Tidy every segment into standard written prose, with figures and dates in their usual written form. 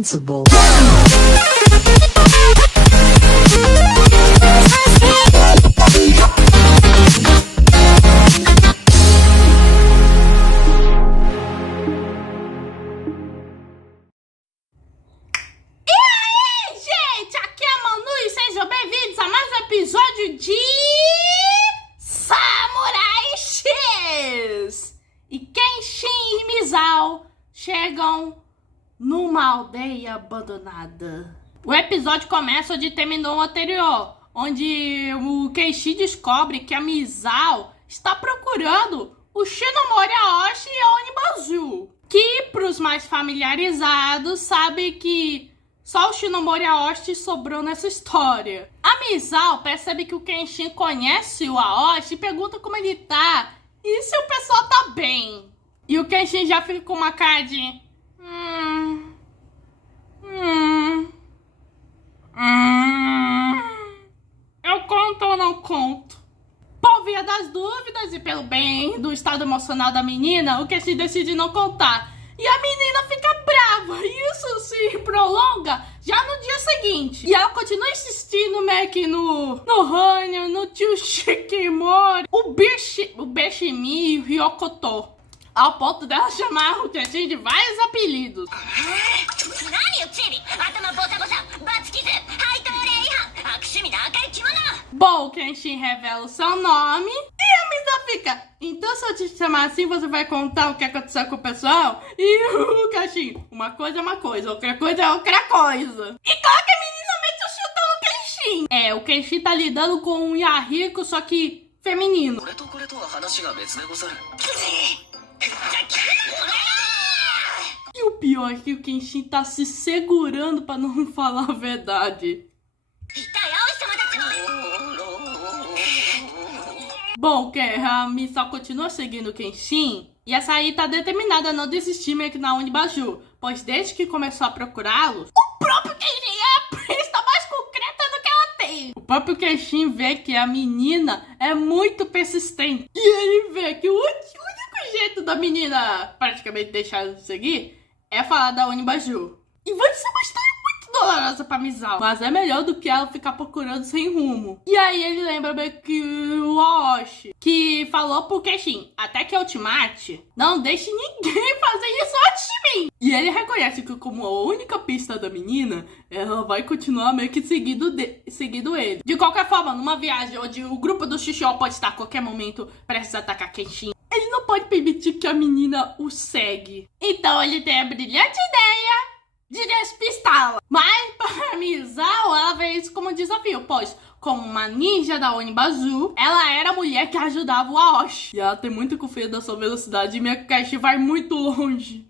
invincible. Episódio de Samurai X! E Kenshin e Misao chegam numa aldeia abandonada. O episódio começa onde terminou o anterior, onde o Kenshin descobre que a Misao está procurando o Shinomori Aoshi e a Onibazu, que para os mais familiarizados sabe que só o Shinomori Aoshi sobrou nessa história. A Misao percebe que o Kenshin conhece o Aoshi e pergunta como ele tá e se o pessoal tá bem. E o Kenshin já fica com uma cara de... Eu conto ou não conto? Por via das dúvidas e pelo bem do estado emocional da menina, o Kenshin decide não contar. E a menina fica brava. E isso se prolonga já no dia seguinte. E ela continua insistindo meio que no Hanyo, no tio Shikimori, o Beshimi e o Ryokoto. Ao ponto dela chamar o Kenshin de vários apelidos. Bom, o Kenshin revela o seu nome e a Misao fica: então se eu te chamar assim, você vai contar o que aconteceu com o pessoal? E o Kenshin: uma coisa é uma coisa, outra coisa é outra coisa. E claro que a menina mete o chutão no Kenshin. É, o Kenshin tá lidando com um Yahiko, só que feminino. E o pior é que o Kenshin tá se segurando pra não falar a verdade. Bom, que a Misao continua seguindo o Kenshin e essa aí tá determinada a não desistir meio que na Onibazu, pois desde que começou a procurá-los, o próprio Kenshin é a pista mais concreta do que ela tem. O próprio Kenshin vê que a menina é muito persistente e ele vê que o único jeito da menina praticamente deixar de seguir é falar da Onibazu. E vai ser uma história muito dolorosa pra Misao, mas é melhor do que ela ficar procurando sem rumo. E aí ele lembra bem que o Aoshi, que falou pro Kenshin: até que eu te mate, não deixe ninguém fazer isso antes de mim. E ele reconhece que como a única pista da menina, ela vai continuar meio que seguindo ele. De qualquer forma, numa viagem onde o grupo do Shishio pode estar a qualquer momento prestes a atacar Kenshin, ele não pode permitir que a menina o segue. Então ele tem a brilhante ideia de despistá-la. Mas para Misao, ela vê isso como um desafio, pois como uma ninja da Onibazu, ela era a mulher que ajudava o Aoshi. E ela tem muito confiança da sua velocidade e minha cash vai muito longe.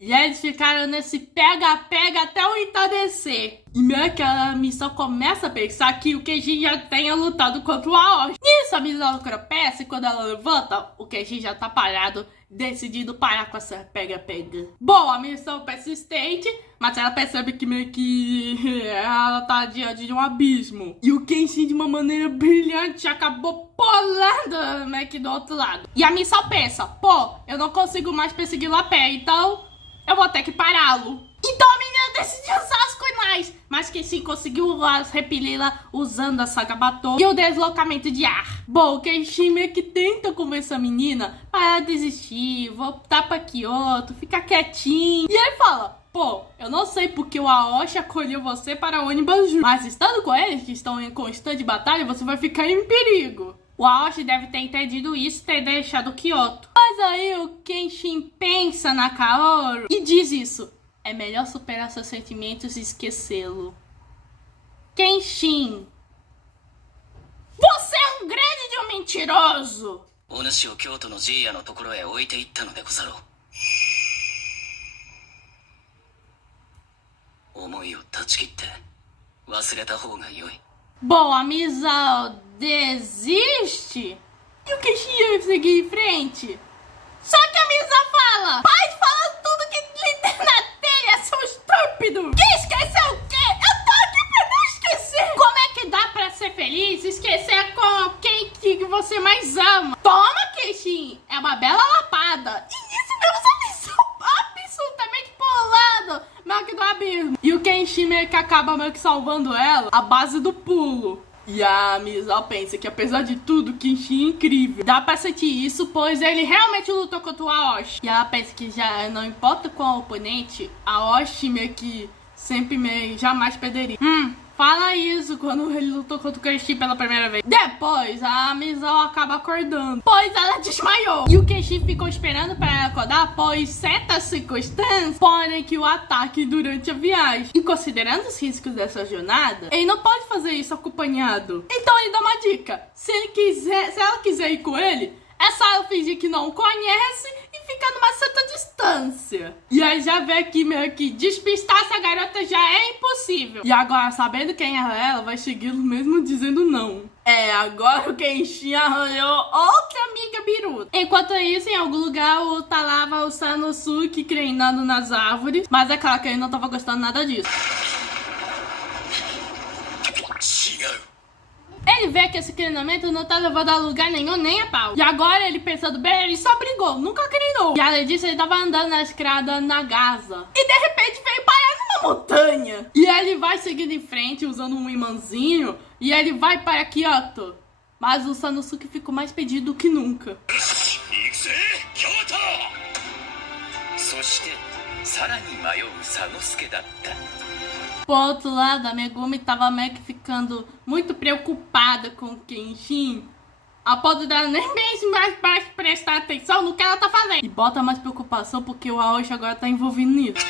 E eles ficaram nesse pega-pega até o entardecer. E meio que a Misao começa a pensar que o Kenshin já tenha lutado contra o Aoshi. Nisso a Misao tropeça e quando ela levanta, o Kenshin já tá parado, decidido parar com essa pega-pega. Bom, a Misao persistente, mas ela percebe que meio que ela tá diante de um abismo. E o Kenshin, de uma maneira brilhante, acabou pulando meio que do outro lado. E a Misao pensa: pô, eu não consigo mais persegui-lo a pé, então eu vou ter que pará-lo. Então a menina decidiu usar as kunais, mas Kenshin conseguiu repeli-la usando a Sagabato e o deslocamento de ar. Bom, o Kenshin meio que tenta convencer a menina para desistir, voltar pra Kyoto, ficar quietinho. E ele fala: pô, eu não sei porque o Aoshi acolheu você para Onibazu, mas estando com eles, que estão em constante batalha, você vai ficar em perigo. O Aoshi deve ter entendido isso e ter deixado Kyoto. Mas aí o Kenshin pensa na Kaoru e diz isso: é melhor superar seus sentimentos e esquecê-lo. Kenshin, você é um grande de um mentiroso! Bom, a Misao desiste e o Kenshin ia seguir em frente. Só que a Misao fala: pai, fala tudo que lhe tem na telha, seu estúpido! Que esqueceu o quê? Eu tô aqui pra não esquecer! Como é que dá Kenshin mais ama. Toma, Kenshin! É uma bela lapada. E nisso vemos a missão absolutamente pulando meio que do abismo. E o Kenshin meio que acaba meio que salvando ela à base do pulo. E a Misao pensa que apesar de tudo, Kenshin é incrível. Dá pra sentir isso, pois ele realmente lutou contra o Aoshi. E ela pensa que já não importa qual oponente, a Aoshi meio que jamais perderia. Fala isso quando ele lutou contra o Kenshin pela primeira vez. Depois, a Misao acaba acordando, pois ela desmaiou. E o Kenshin ficou esperando para ela acordar, pois certas circunstâncias podem que o ataque durante a viagem. E considerando os riscos dessa jornada, ele não pode fazer isso acompanhado. Então ele dá uma dica. Se ela quiser ir com ele, é só ela fingir que não conhece e ficar numa certa distância. E aí já vê que meio que despistar essa garota já é impossível. E agora, sabendo quem é ela, vai segui-lo mesmo dizendo não. Agora o Kenshin arranhou outra amiga biruta. Enquanto isso, em algum lugar, tava o Sanosuke treinando nas árvores. Mas é claro que ele não tava gostando nada disso. Ele vê que esse treinamento não tá levando a lugar nenhum, nem a pau. E agora, ele pensando bem, ele só brigou, nunca treinou. E além disso, ele tava andando na estrada Nagasa. E de repente veio parar numa montanha. E ele vai seguindo em frente, usando um imãzinho. E ele vai para Kyoto. Mas o Sanosuke ficou mais perdido que nunca. Por outro lado, a Megumi tava meio que ficando muito preocupada com o Kenshin, a ponto dela nem mesmo mais prestar atenção no que ela tá fazendo. E bota mais preocupação porque o Aoshi agora tá envolvido nisso.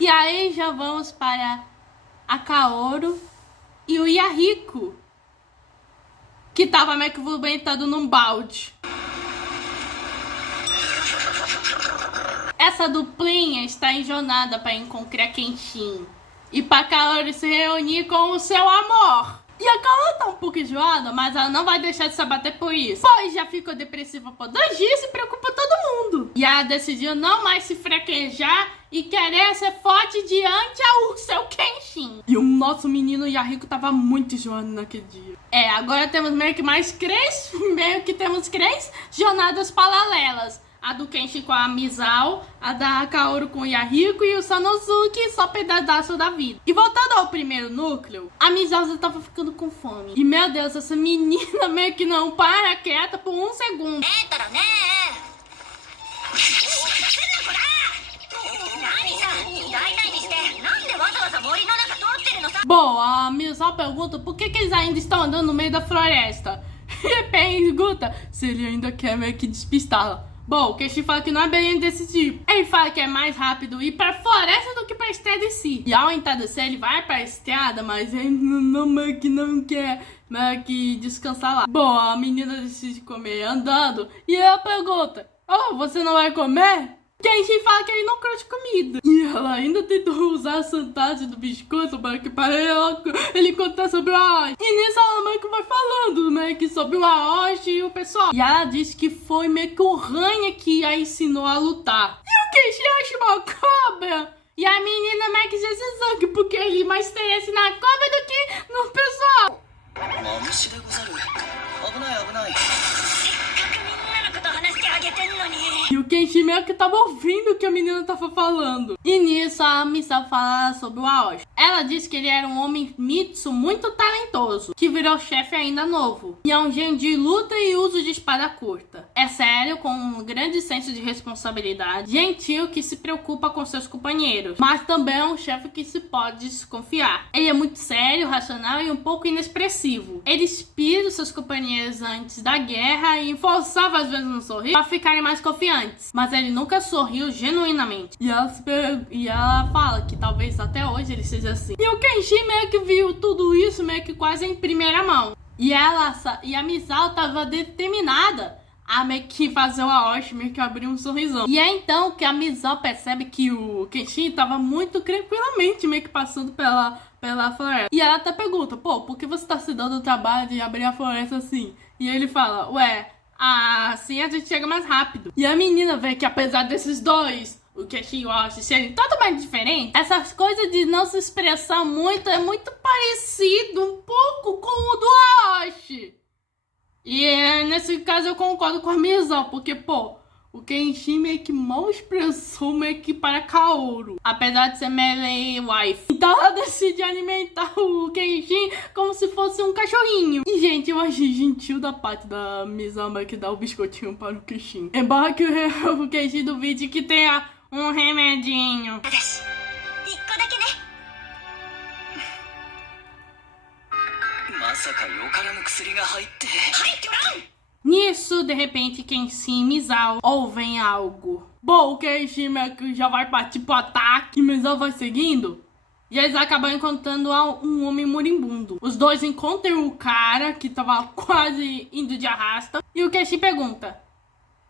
E aí já vamos para a Kaoru e o Yahiko, que tava meio que vomitado num balde. Essa duplinha está enjonada para encontrar Kenshin e para Kaoru se reunir com o seu amor. E a Kaoru tá um pouco enjoada, mas ela não vai deixar de se abater por isso, pois já ficou depressiva por 2 dias e preocupa todo mundo. E ela decidiu não mais se fraquejar e querer ser forte diante ao seu Kenshin. E o nosso menino Yahiko tava muito enjoado naquele dia. Agora temos meio que temos três jornadas paralelas. A do Kenshin com a Misao, a da Kaoru com o Yahiko e o Sanosuke só pedaço da vida. E voltando ao primeiro núcleo, a Misao já tava ficando com fome. E meu Deus, essa menina meio que não para quieta por 1 segundo. Bom, a Misao pergunta por que eles ainda estão andando no meio da floresta. E pergunta se ele ainda quer meio que despistá-la. Bom, o Kenshin fala que não é bem desse tipo. Ele fala que é mais rápido ir pra floresta do que pra estrada em si. E ao entardecer, ele vai pra estrada, mas ele meio que não quer meio que descansar lá. Bom, a menina decide comer andando e ela pergunta: você não vai comer? Kenshin fala que ele não curte comida. E ela ainda tentou usar a chantagem do biscoito para que ele contar sobre o Aoshi. E nisso ela meio que vai falando meio que sobre o Aoshi e o pessoal. E ela disse que foi meio que o Hannya que a ensinou a lutar. E o Kenshin acha uma cobra. E a menina meio que já se zangue porque ele mais interessa na cobra do que no pessoal. E o Kenshin meio que tava ouvindo o que a menina tava falando. E nisso a Misao fala sobre o Aoshi. Ela disse que ele era um homem mitsu muito talentoso, que virou chefe ainda novo. E é um gênio de luta e uso de espada curta. É sério, com um grande senso de responsabilidade, gentil que se preocupa com seus companheiros, mas também é um chefe que se pode desconfiar. Ele é muito sério, racional e um pouco inexpressivo. Ele inspira os seus companheiros antes da guerra e forçava às vezes um sorriso para ficarem mais confiantes, mas ele nunca sorriu genuinamente. E ela fala que talvez até hoje ele seja assim. E o Kenshin meio que viu tudo isso meio que quase em primeira mão. E a Misao tava determinada a meio que fazer o Aoshi meio que abrir um sorrisão. E é então que a Misao percebe que o Kenshin tava muito tranquilamente meio que passando pela floresta. E ela até pergunta: por que você tá se dando o trabalho de abrir a floresta assim? E ele fala: assim a gente chega mais rápido. E a menina vê que apesar desses dois o Kenshin e o Aoshi serem totalmente diferentes, essas coisas de não se expressar muito é muito parecido um pouco com o do Aoshi. E nesse caso eu concordo com a Misao, porque, pô, o Kenshin meio que mal expressou meio que para Kaoru, apesar de ser melee wife. Então ela decide alimentar o Kenshin como se fosse um cachorrinho. E, gente, eu achei gentil da parte da Misao que dá o biscoitinho para o Kenshin. Embora que o Kenshin duvide que tenha um remedinho. Nisso, de repente, Kenshin e Misao ouvem algo. Bom, o Kenshin já vai partir pro ataque e Misao vai seguindo. E eles acabam encontrando um homem moribundo. Os dois encontram o cara que tava quase indo de arrasta. E o Kenshin pergunta: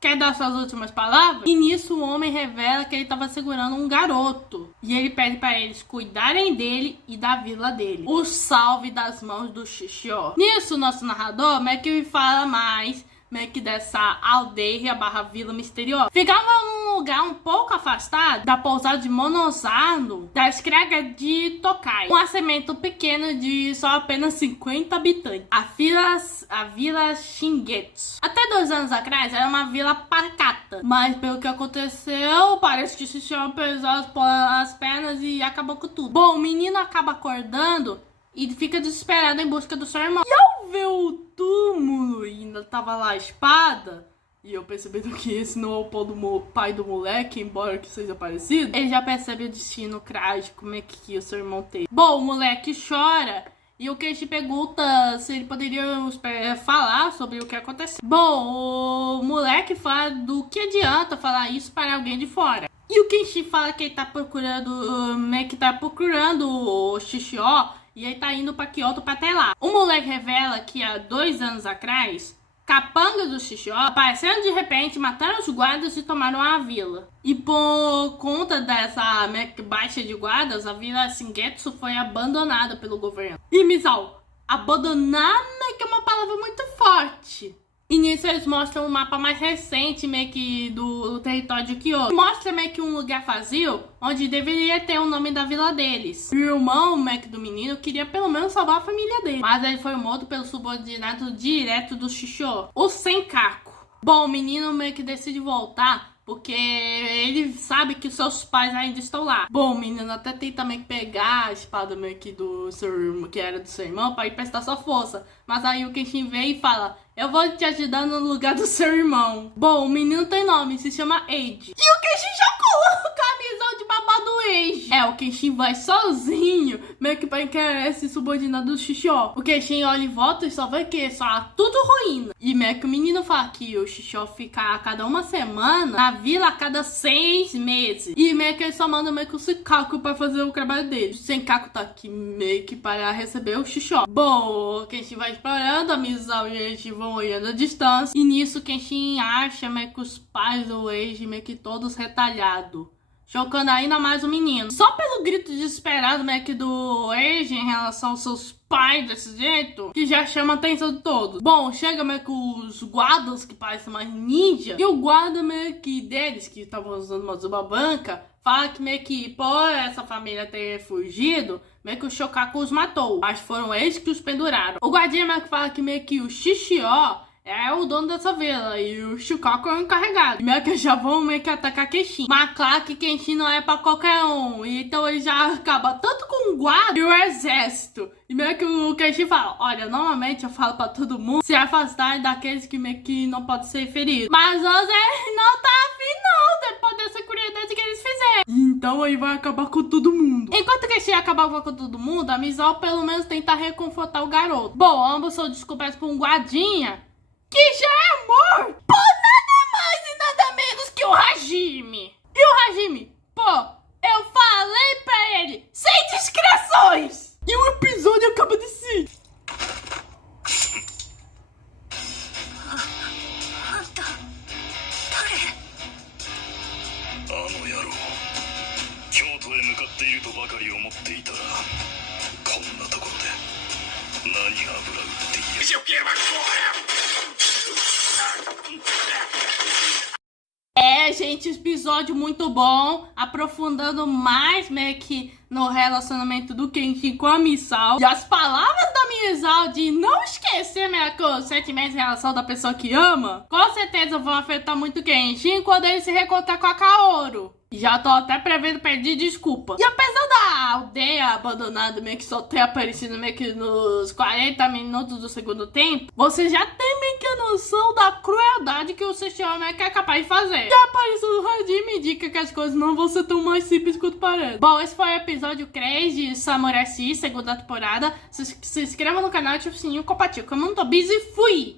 quer dar suas últimas palavras? E nisso o homem revela que ele estava segurando um garoto. E ele pede para eles cuidarem dele e da vila dele. O salve das mãos do Shishio. Nisso o nosso narrador meio que fala mais meio que dessa aldeia barra vila misteriosa. Ficava num lugar um pouco afastado da pousada de Monosano, da escrega de Tokai. Um assentamento pequeno de só apenas 50 habitantes. A vila Shingetsu. Até 2 anos atrás era uma vila pacata, mas pelo que aconteceu, parece que se chama pesou as pernas e acabou com tudo. Bom, o menino acaba acordando e fica desesperado em busca do seu irmão. E ao ver o túmulo e ainda tava lá a espada, e eu percebendo que esse não é o pai do moleque, embora que seja parecido, ele já percebe o destino trágico, como é que o seu irmão teve. Bom, o moleque chora e o Kenshin pergunta se ele poderia falar sobre o que aconteceu. Bom, o moleque fala do que adianta falar isso para alguém de fora. E o Kenshin fala que ele tá procurando, o Shishio, e aí tá indo pra Kyoto pra ter lá. O moleque revela que há 2 anos atrás, capangas do Shishio apareceram de repente, mataram os guardas e tomaram a vila. E por conta dessa baixa de guardas, a vila Shingetsu foi abandonada pelo governo. E Misao, abandonar é uma palavra muito forte. E nisso eles mostram um mapa mais recente, meio que do território de Kyoto. Mostra meio que um lugar vazio, onde deveria ter o nome da vila deles. E o irmão, meio que do menino, queria pelo menos salvar a família dele. Mas ele foi morto pelo subordinado direto do Shishio, o Senkaku. Bom, o menino meio que decide voltar, porque ele sabe que seus pais ainda estão lá. Bom, o menino até tenta meio que pegar a espada meio que do seu irmão, que era do seu irmão, para ir prestar sua força. Mas aí o Kenshin vem e fala: eu vou te ajudar no lugar do seu irmão. Bom, o menino tem nome, se chama Eiji. E o Kenshin já coloca a visão de babá do Eiji. O Kenshin vai sozinho, meio que pra encarar esse subordinado do Shishio. O Kenshin olha em volta e só vê que só tudo ruína. E meio que o menino fala que o Shishio fica a cada 1 semana na vila a cada 6 meses. E meio que ele só manda meio que o Senkaku pra fazer o trabalho dele. O Senkaku tá aqui meio que para receber o Shishio. Bom, o Kenshin vai explorando, a Misao e a Eiji vão olhando a distância. E nisso Kenshin acha meio que os pais do Eiji meio que todos retalhados, chocando ainda mais o menino. Só pelo grito desesperado meio que do Eiji em relação aos seus pais desse jeito, que já chama a atenção de todos. Bom, chega meio que os guardas que parecem mais ninja, e o guarda meio que deles, que estavam usando uma zuba branca, fala que meio que por essa família ter fugido, meio que o Shokaku os matou, mas foram eles que os penduraram. O guardinha meio que fala que meio que o Shishio é o dono dessa vila e o Shokaku é o encarregado. E meio que já vão meio que atacar Kenshin. Mas claro que Kenshin não é pra qualquer um. Então ele já acaba tanto com o guarda e o exército. E meio que o Kenshin fala: olha, normalmente eu falo pra todo mundo se afastar daqueles que meio que não podem ser feridos. Mas hoje ele não tá afim não, depois dessa crueldade que eles fizeram. Então aí vai acabar com todo mundo. Enquanto o Kenshin acabava com todo mundo, a Misao pelo menos tenta reconfortar o garoto. Bom, ambos são descobertos por um guardinha que já é morto por nada mais e nada menos que o Hajime. E o Hajime, pô, eu falei pra ele, sem discreções. E o episódio acaba de ser. gente, episódio muito bom, aprofundando mais meio que no relacionamento do Kenshin com a Misao. E as palavras da Misao de não esquecer os sentimentos em relação da pessoa que ama, com certeza vão afetar muito o Kenshin quando ele se reencontrar com a Kaoru. Já tô até prevendo pedir desculpa. E apesar da aldeia abandonada meio que só ter aparecido meio que nos 40 minutos do segundo tempo, você já tem meio que a noção da crueldade que o sistema meio que é capaz de fazer. E a aparição do Hajime me indica que as coisas não vão ser tão mais simples quanto parece. Bom, esse foi o episódio 3 de Samurai X, segunda temporada. Se inscreva no canal e ative o sininho, compartilhe. Como eu não tô busy, fui!